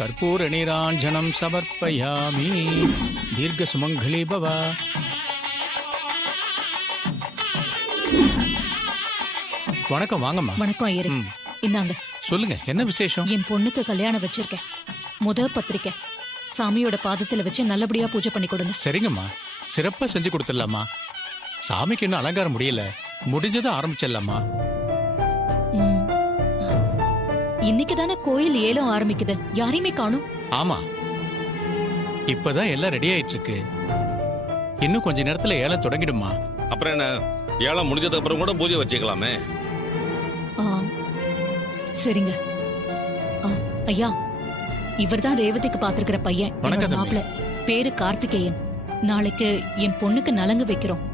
கற்பூர நீராஞ்சனம் சமர்ப்பயாமி. தீர்க்க சுமங்கலி பவ. வணக்கம், வாங்கம்மா. வணக்கம் ஐயரு. இந்தாங்க. சொல்லுங்க, என்ன விசேஷம்? என் பொண்ணுக்கு கல்யாணம் வச்சிருக்கேன். பத்திரிக்கை சாமியோட பாதத்துல வச்சு நல்லபடியா பூஜை பண்ணி கொடுங்க. சரிங்கம்மா, சிறப்பா செஞ்சு கொடுத்துடலாமா. சாமிக்கு இன்னும் அலங்காரம் முடியல, முடிஞ்சதும் ஆரம்பிச்சிடலாமா. இன்னைக்கு தானே கோயில் ஏலம் ஆரம்பிக்குது, யாரையுமே காணும். ஆமா, இப்பதான் எல்லாம் ரெடி ஆயிட்டு இருக்கு. இன்னும் கொஞ்ச நேரத்துல ஏலம் தொடங்கிடுமா. அப்புறம் என்ன, ஏலம் முடிஞ்சதுக்கு அப்புறம் கூட பூஜை வச்சுக்கலாமே. சரிங்க. ஐயா, இவர்தான் ரேவதிக்கு பாத்துருக்கிற பையன். மாப்பிள்ள பேரு கார்த்திகேயன். நாளைக்கு என் பொண்ணுக்கு நலங்கு வைக்கிறோம்.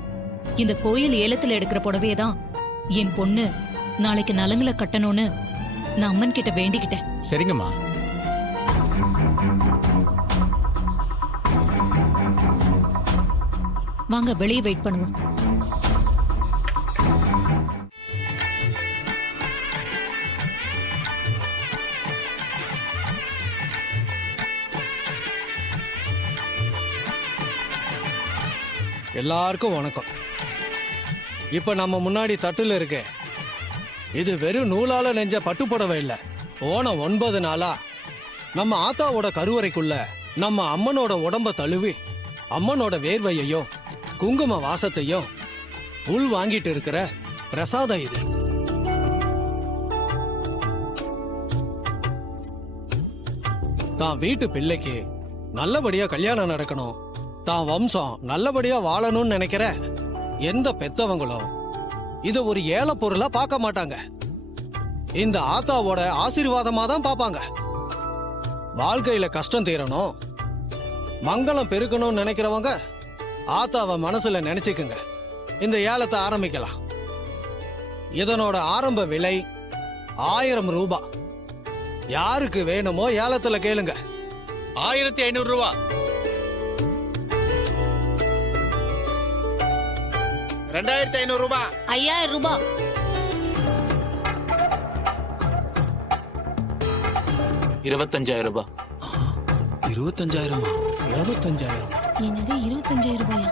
இந்த கோயில் ஏலத்துல எடுக்கிற புடவையதான் என் பொண்ணு நாளைக்கு நலங்குல கட்டணும்னு நான் அம்மன் கிட்ட வேண்டிக்கிட்டேன். சரிங்கம்மா. வாங்க, வெளியே வெயிட் பண்ணுவோம். எல்லாருக்கும் வணக்கம். இப்ப நம்ம முன்னாடி தட்டுல இருக்க இது வெறும் நூலால நெஞ்ச பட்டுப்புடவை இல்ல. போன 9 நாளா நம்ம ஆத்தாவோட கருவறைக்குள்ள நம்ம அம்மனோட உடம்ப தழுவி அம்மனோட வேர்வையையும் குங்கும வாசத்தையும் உள் வாங்கிட்டு இருக்கிற பிரசாதம் இது. தான் வீட்டு பிள்ளைக்கு நல்லபடியா கல்யாணம் நடக்கணும், தான் வம்சம் நல்லபடியா வாழணும்னு நினைக்கிற எந்த பெத்தவங்களும் இத ஒரு ஏல பொருளா பார்க்க மாட்டாங்க. இந்த ஆத்தாவோட ஆசீர்வாதமா தான் பாப்பாங்க. வாழ்க்கையில கஷ்டம் தீரணும், மங்களம் பெருக்கணும்னு நினைக்கிறவங்க ஆத்தாவை மனசுல நினைச்சுக்குங்க. இந்த ஏலத்தை ஆரம்பிக்கலாம். இதனோட ஆரம்ப விலை 1000 ரூபாய். யாருக்கு வேணுமோ ஏலத்துல கேளுங்க. 1500 ரூபா. 2500 ரூபாய். 5000 ரூபாய். 25000 ரூபாய். 25000. 25000. என்னது 25000 ரூபாயா?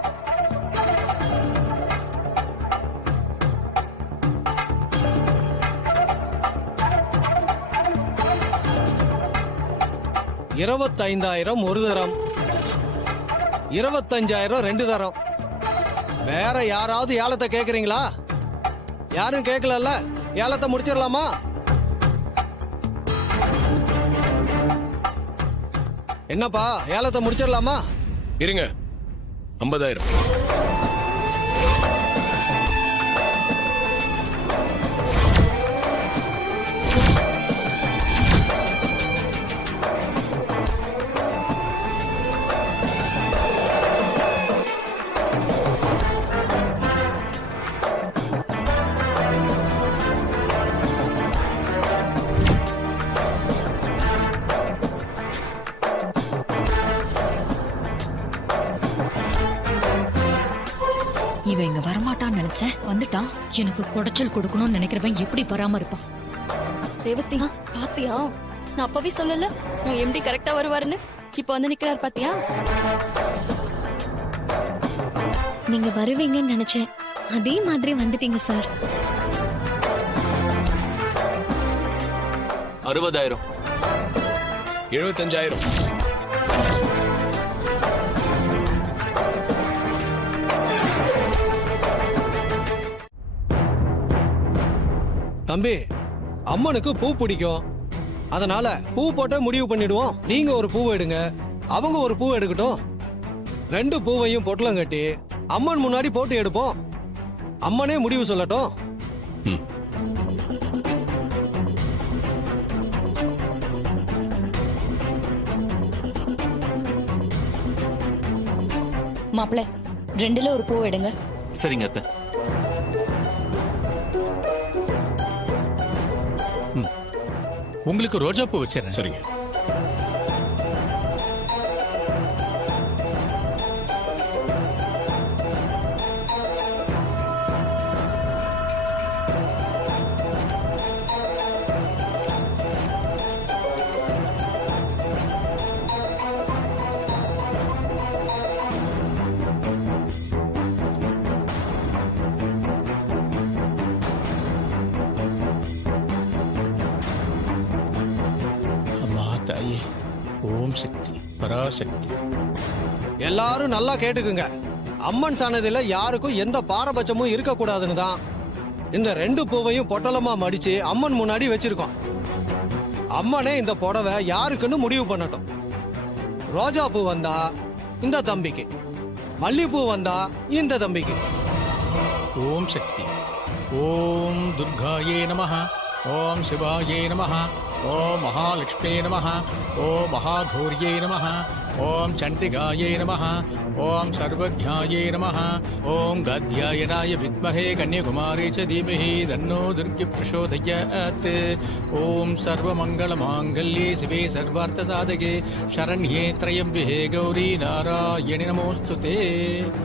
$25,000 ஒரு தரம், 25,000 2 தரம். வேற யாராவது ஏலத்தை கேக்குறீங்களா? யாரும் கேட்கல. ஏலத்தை முடிச்சிடலாமா? என்னப்பா, ஏலத்தை முடிச்சிடலாமா? இருங்க, 50,000. இவன் இங்க வரமாட்டான்னு நினைச்சேன், வந்துட்டான். எனக்கு குடைச்சல் கொடுக்கணும்னு நினைக்கிறவன் எப்படி பராமரிப்பான்? ரேவதி, பாத்தியா? நான் அப்பவே சொல்லல உன் எம்டி கரெக்டா வருவாருன்னு. இப்ப வந்து நிக்கிறார் பாத்தியா? நீங்க வருவீங்கன்னு நினைச்சேன், அதே மாதிரி வந்துட்டீங்க சார். 60000. 75,000. தம்பி, அம்மனுக்கு பூ பிடிக்கும், அதனால பூ போட்ட முடிவு பண்ணிடுவோம். நீங்க ஒரு பூ எடுங்க, அவங்க ஒரு பூ எடுக்கட்டும். 2 பூவையும் பொட்டலம் கட்டி அம்மன் முன்னாடி போட்டு எடுப்போம். அம்மனே முடிவு சொல்லட்டும். மாப்பிள்ள, 2ல ஒரு பூ எடுங்க. சரிங்க அத்தை. உங்களுக்கு ரோஜா பூ வச்சிடறேன். சரிங்க. பராசக்தி. எல்லாரும் நல்லா கேட்டுக்குங்க. அம்மன் சன்னதியில யாருக்கும் எந்த பாரபட்சமும் இருக்க கூடாதுன்னு தான் இந்த 2 பூவையும் பொட்டலமா மடிச்சு அம்மன் முன்னாடி வச்சிருக்கோம். அம்மனே இந்த புடவை யாருக்குன்னு முடிவு பண்ணட்டும். ரோஜா பூ வந்தா இந்த தம்பிக்கு, மல்லிப்பூ வந்தா இந்த தம்பிக்கு. ஓம் சக்தி. ஓம் துர்காயே நமஹ. ஓம் சிவாயே நமஹ. ஓம் மகாலட்சுமியே நமஹ. ஓம் மகாகௌரியே நமஹ. ஓம் சண்டிகாயே நமஹ. ஓம் சர்வஜ்ஞாயே நமஹ. ஓம் காத்யாயனாய வித்மஹே கன்யகுமாரி ச தீமஹி தன்னோ துர்கி பிரசோதயாத். ஓம் சர்வமங்களமாங்கல்யே சிவே சர்வார்த்த சாதகே சரண்யே த்ரயம்பிஹே கௌரி நாராயணி நமோஸ்துதே.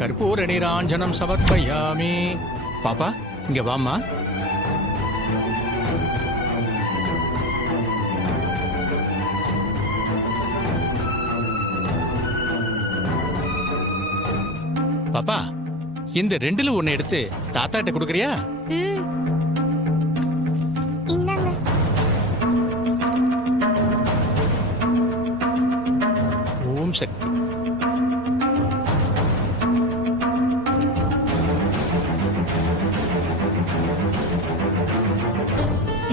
கற்பூர நீராஞ்சனம் சமர்ப்பயாமி. பாப்பா இங்க வாம்மா. பாப்பா இந்த 2ல ஒண்ணு எடுத்து தாத்தாட்ட கொடுக்கறியா? இந்தாங்க. ஓம் சக்தி.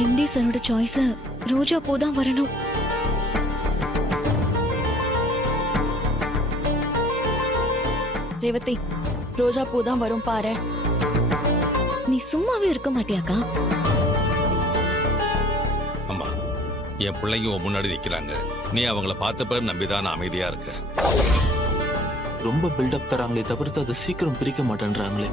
எம்டி சரோட சாய்ஸ் ரோஜா பூ தான் வரணும். ரேவதி, ரோஜா பூ தான் வரும் பாரு. நீ சும்மாவே இருக்க மாட்டியாக்கா? அம்மா, என் பிள்ளைங்க உன் முன்னாடி நிக்கிறாங்க. நீ அவங்கள பார்த்தப்ப நம்பிதான் நான் அமைதியா இருக்க. ரொம்ப பில்டப் தராங்களே தவிர்த்து அதை சீக்கிரம் பிரிக்க மாட்டேன்றாங்களே.